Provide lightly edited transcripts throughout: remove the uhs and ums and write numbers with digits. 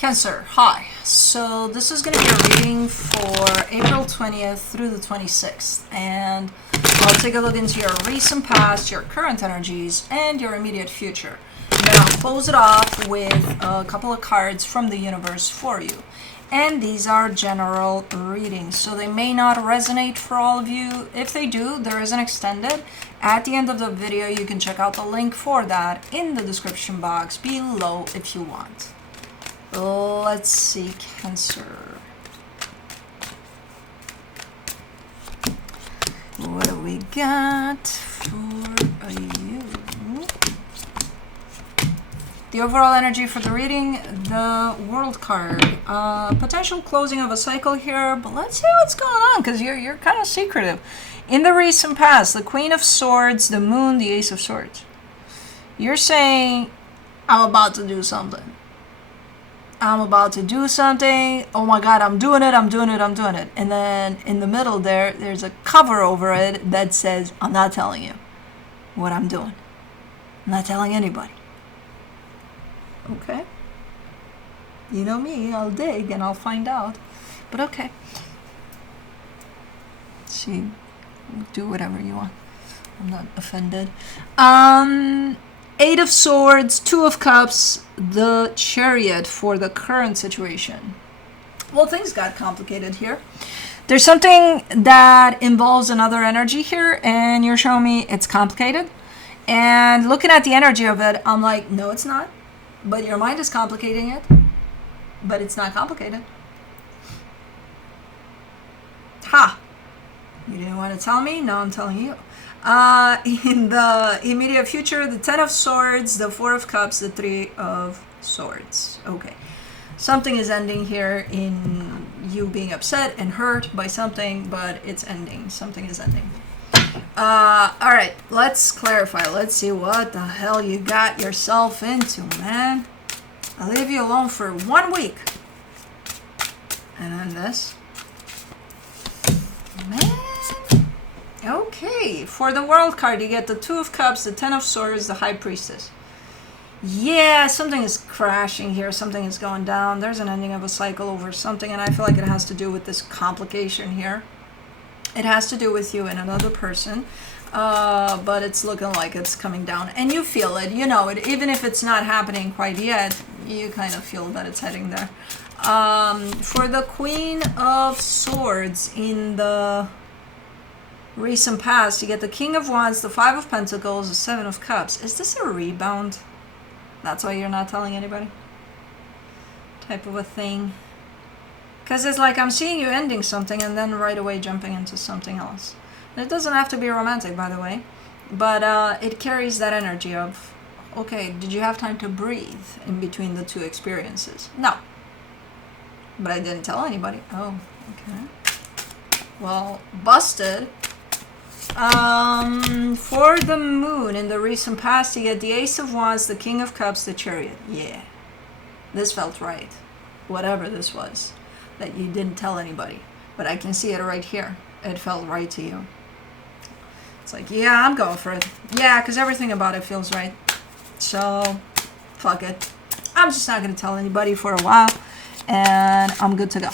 Cancer, hi. So this is going to be a reading for April 20th through the 26th. And I'll take a look into your recent past, your current energies, and your immediate future. And then I'll close it off with a couple of cards from the universe for you. And these are general readings, so they may not resonate for all of you. If they do, there is an extended. At the end of the video, you can check out the link for that in the description box below if you want. Let's see, Cancer. What do we got for you? The overall energy for the reading, the World card. Potential closing of a cycle here, but let's see what's going on, because you're kind of secretive. In the recent past, the Queen of Swords, the Moon, the Ace of Swords. You're saying, I'm about to do something. I'm about to do something. Oh my God, I'm doing it. And then in the middle there's a cover over it that says, I'm not telling you what I'm doing. I'm not telling anybody. Okay. You know me, I'll dig and I'll find out. But okay. See, do whatever you want. I'm not offended. Eight of Swords, Two of Cups, the Chariot for the current situation. Well, things got complicated here. There's something that involves another energy here, and you're showing me it's complicated. And looking at the energy of it, I'm like, no, it's not. But your mind is complicating it. But it's not complicated. Ha! You didn't want to tell me? Now I'm telling you. In the immediate future, the Ten of Swords, the Four of Cups, the Three of Swords. Okay. Something is ending here in you being upset and hurt by something, but it's ending. Something is ending. Alright, let's clarify. Let's see what the hell you got yourself into, man. I'll leave you alone for 1 week. And then this. Man. Okay, for the World card, you get the Two of Cups, the Ten of Swords, the High Priestess. Yeah, something is crashing here. Something is going down. There's an ending of a cycle over something, and I feel like it has to do with this complication here. It has to do with you and another person, but it's looking like it's coming down. And you feel it, you know it. Even if it's not happening quite yet, you kind of feel that it's heading there. For the Queen of Swords in the recent past, you get the King of Wands, the Five of Pentacles, the Seven of Cups. Is this a rebound? That's why you're not telling anybody? Type of a thing. Because it's like I'm seeing you ending something and then right away jumping into something else. And it doesn't have to be romantic, by the way. But it carries that energy of, okay, did you have time to breathe in between the two experiences? No. But I didn't tell anybody. Oh, okay. Well, busted. For the Moon in the recent past, you get the Ace of Wands, the King of Cups, the Chariot. Yeah. This felt right. Whatever this was that you didn't tell anybody. But I can see it right here. It felt right to you. It's like, yeah, I'm going for it. Yeah, because everything about it feels right. So, fuck it. I'm just not going to tell anybody for a while. And I'm good to go.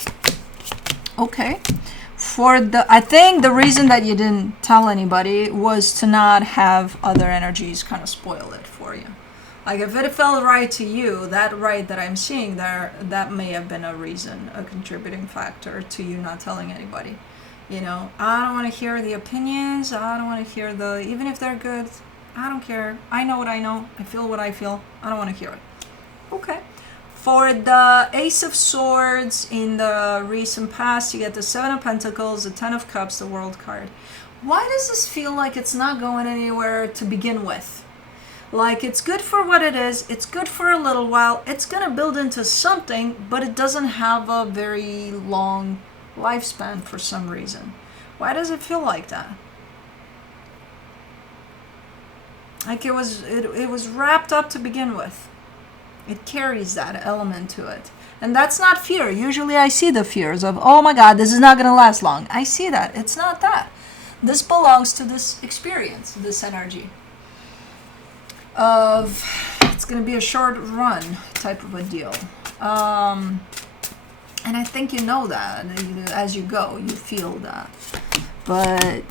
Okay. I think the reason that you didn't tell anybody was to not have other energies kind of spoil it for you. Like if it felt right to you, that right that I'm seeing there, that may have been a reason, a contributing factor to you not telling anybody. You know, I don't want to hear the opinions. I don't want to hear even if they're good, I don't care. I know what I know. I feel what I feel. I don't want to hear it. Okay. For the Ace of Swords in the recent past, you get the Seven of Pentacles, the Ten of Cups, the World card. Why does this feel like it's not going anywhere to begin with? Like it's good for what it is. It's good for a little while. It's going to build into something, but it doesn't have a very long lifespan for some reason. Why does it feel like that? Like it was wrapped up to begin with. It carries that element to it. And that's not fear. Usually I see the fears of, oh my God, this is not going to last long. I see that. It's not that. This belongs to this experience, this energy of it's going to be a short run type of a deal. And I think you know that as you go, you feel that. But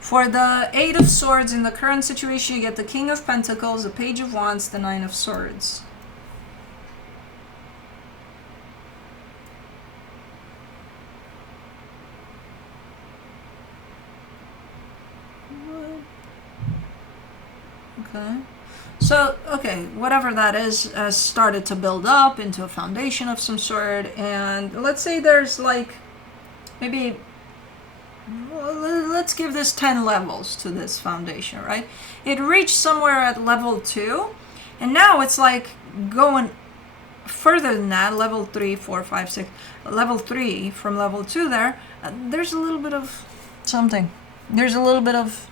for the Eight of Swords in the current situation, you get the King of Pentacles, the Page of Wands, the Nine of Swords. Okay. So, okay, whatever that is has started to build up into a foundation of some sort. And let's say there's like, maybe, well, let's give this 10 levels to this foundation, right? It reached somewhere at level 2. And now it's like going further than that, level 3, 4, 5, 6. Level 3 from level 2 there, there's a little bit of something. There's a little bit of,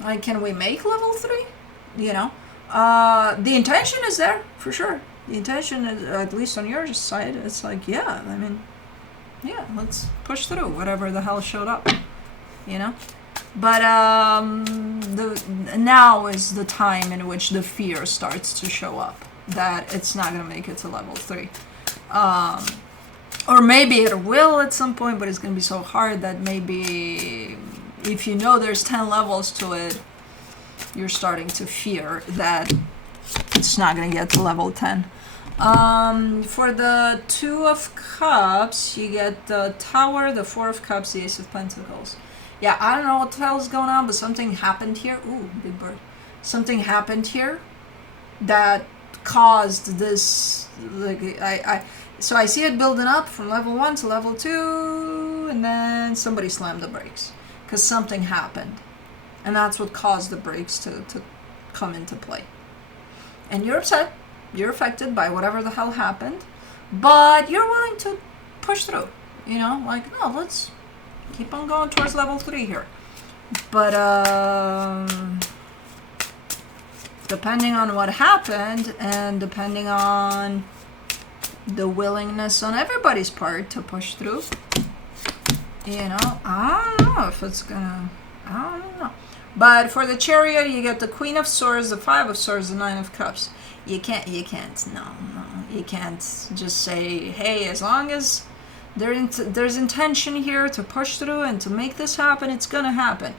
like, can we make level 3? You know, the intention is there for sure. The intention is, at least on your side, it's like, yeah, I mean, yeah, let's push through whatever the hell showed up, you know. But now is the time in which the fear starts to show up that it's not gonna make it to level 3, or maybe it will at some point, but it's gonna be so hard that maybe if you know there's 10 levels to it, you're starting to fear that it's not going to get to level 10. For the Two of Cups, you get the Tower, the Four of Cups, the Ace of Pentacles. Yeah, I don't know what the hell is going on, but something happened here. Ooh, big bird. Something happened here that caused this. Like, so I see it building up from level 1 to level 2, and then somebody slammed the brakes because something happened. And that's what caused the brakes to come into play. And you're upset. You're affected by whatever the hell happened. But you're willing to push through. You know, like, no, let's keep on going towards level 3 here. But depending on what happened, and depending on the willingness on everybody's part to push through, you know, I don't know if it's gonna, I don't know. But for the Chariot, you get the Queen of Swords, the Five of Swords, the Nine of Cups. You can't, you can't just say, hey, as long as there's intention here to push through and to make this happen, it's gonna happen.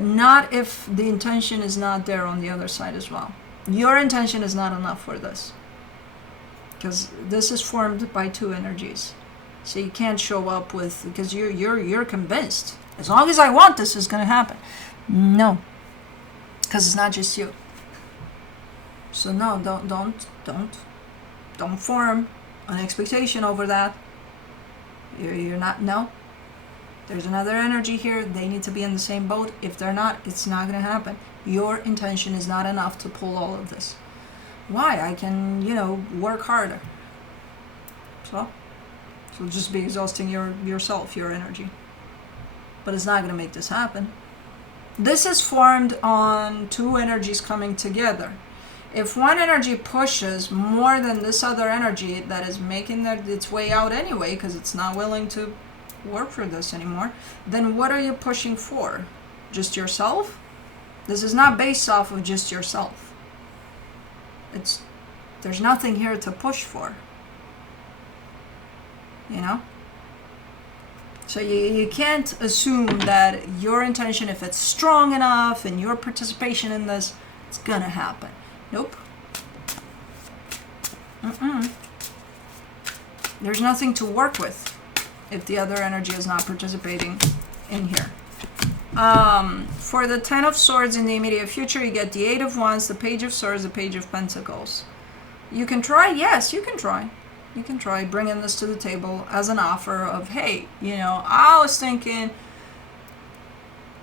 Not if the intention is not there on the other side as well. Your intention is not enough for this, because this is formed by two energies. So you can't show up with, because you're convinced, as long as I want this is gonna happen. No, because it's not just you. So no, don't form an expectation over that. You're not. No, there's another energy here. They need to be in the same boat. If they're not, it's not gonna happen. Your intention is not enough to pull all of this. Why? I can, work harder. So just be exhausting yourself, your energy. But it's not gonna make this happen. This is formed on two energies coming together. If one energy pushes more than this other energy that is making its way out anyway, because it's not willing to work for this anymore, then what are you pushing for? Just yourself? This is not based off of just yourself. There's nothing here to push for. So you can't assume that your intention, if it's strong enough and your participation in this, it's gonna happen. Nope. There's nothing to work with if the other energy is not participating in here. For the Ten of Swords in the immediate future, you get the Eight of Wands, the Page of Swords, the Page of Pentacles. You can try, yes, you can try. You can try bringing this to the table as an offer of, hey, I was thinking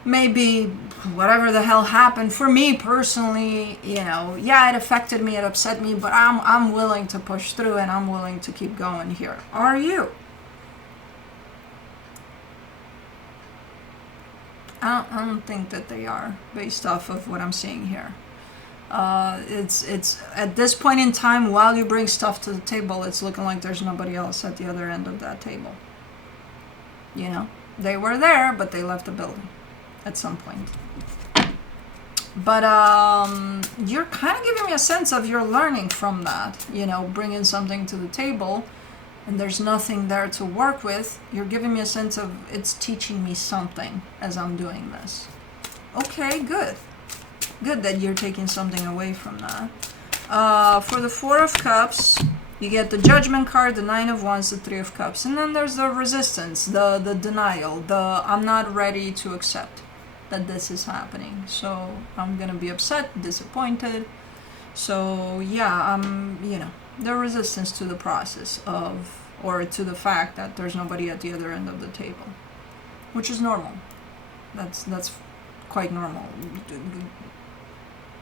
maybe whatever the hell happened for me personally, yeah, it affected me, it upset me, but I'm willing to push through and I'm willing to keep going here. Are you? I don't think that they are, based off of what I'm seeing here. It's at this point in time, while you bring stuff to the table, it's looking like there's nobody else at the other end of that table. They were there, but they left the building at some point. But you're kind of giving me a sense of you're learning from that, bringing something to the table and there's nothing there to work with. You're giving me a sense of it's teaching me something as I'm doing this. Okay, good. Good that you're taking something away from that. For the Four of Cups, you get the Judgment card, the Nine of Wands, the Three of Cups. And then there's the resistance, the denial, the I'm not ready to accept that this is happening. So I'm going to be upset, disappointed. So yeah, the resistance to the process or to the fact that there's nobody at the other end of the table, which is normal. That's quite normal.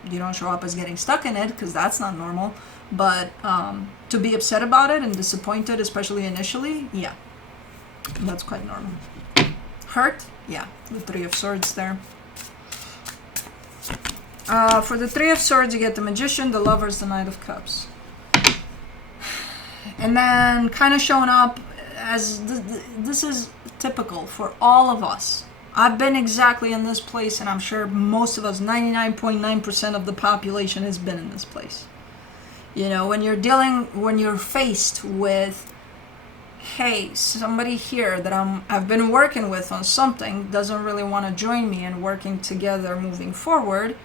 You don't show up as getting stuck in it because that's not normal. But to be upset about it and disappointed, especially initially, yeah, that's quite normal. Hurt, yeah, the Three of Swords there. For the Three of Swords, you get the Magician, the Lovers, the Knight of Cups. And then kind of showing up as this is typical for all of us. I've been exactly in this place, and I'm sure most of us, 99.9% of the population has been in this place. When you're faced with, hey, somebody here that I've been working with on something doesn't really want to join me in working together moving forward,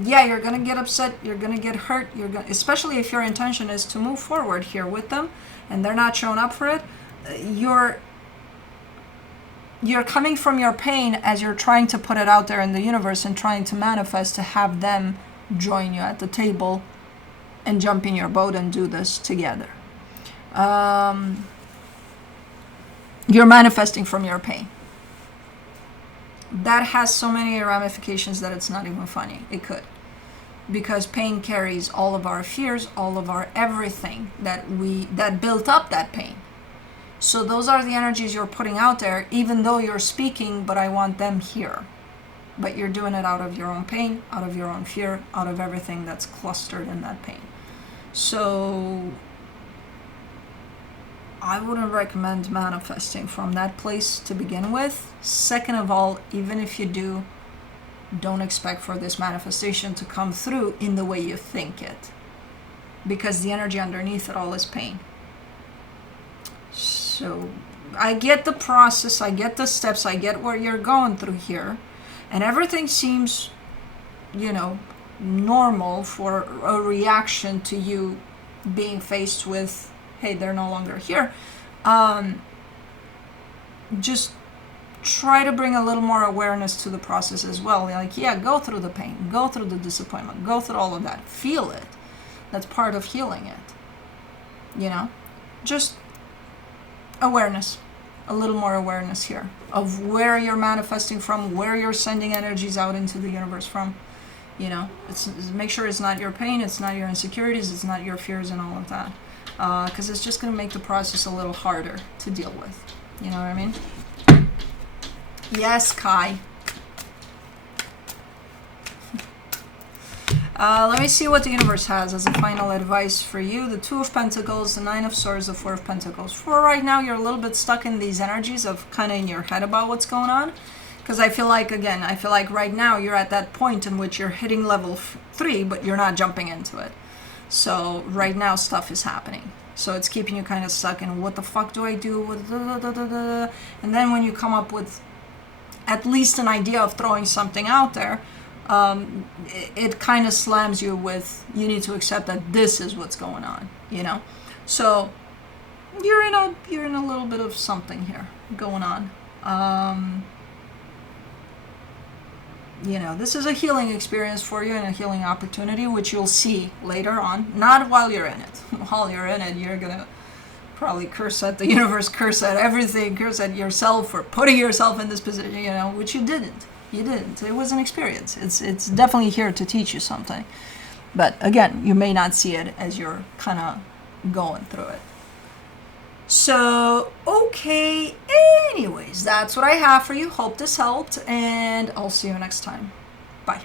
yeah, you're going to get upset, you're going to get hurt, especially if your intention is to move forward here with them and they're not showing up for it. You're coming from your pain as you're trying to put it out there in the universe and trying to manifest to have them join you at the table and jump in your boat and do this together. You're manifesting from your pain. That has so many ramifications that it's not even funny. It could. Because pain carries all of our fears, all of our everything that built up that pain. So those are the energies you're putting out there, even though you're speaking, but I want them here. But you're doing it out of your own pain, out of your own fear, out of everything that's clustered in that pain. So I wouldn't recommend manifesting from that place to begin with. Second of all, even if you do, don't expect for this manifestation to come through in the way you think it. Because the energy underneath it all is pain. So I get the process, I get the steps, I get what you're going through here. And everything seems, normal for a reaction to you being faced with, hey, they're no longer here. Just try to bring a little more awareness to the process as well. Like, yeah, go through the pain, go through the disappointment, go through all of that. Feel it. That's part of healing it. Just awareness. A little more awareness here of where you're manifesting from, where you're sending energies out into the universe from. Make sure it's not your pain, it's not your insecurities, it's not your fears and all of that. Because it's just going to make the process a little harder to deal with. You know what I mean? Yes, Kai. Let me see what the universe has as a final advice for you. The Two of Pentacles, the Nine of Swords, the Four of Pentacles. For right now, you're a little bit stuck in these energies of kind of in your head about what's going on. Because I feel like right now you're at that point in which you're hitting level 3, but you're not jumping into it. So right now stuff is happening. So it's keeping you kind of stuck in what the fuck do I do? And then when you come up with at least an idea of throwing something out there, it kind of slams you with, you need to accept that this is what's going on, So you're in a little bit of something here going on. This is a healing experience for you and a healing opportunity, which you'll see later on, not while you're in it. While you're in it, you're going to probably curse at the universe, curse at everything, curse at yourself for putting yourself in this position, which you didn't. You didn't. It was an experience. It's definitely here to teach you something. But again, you may not see it as you're kind of going through it. So, okay. Anyways, that's what I have for you. Hope this helped, and I'll see you next time. Bye.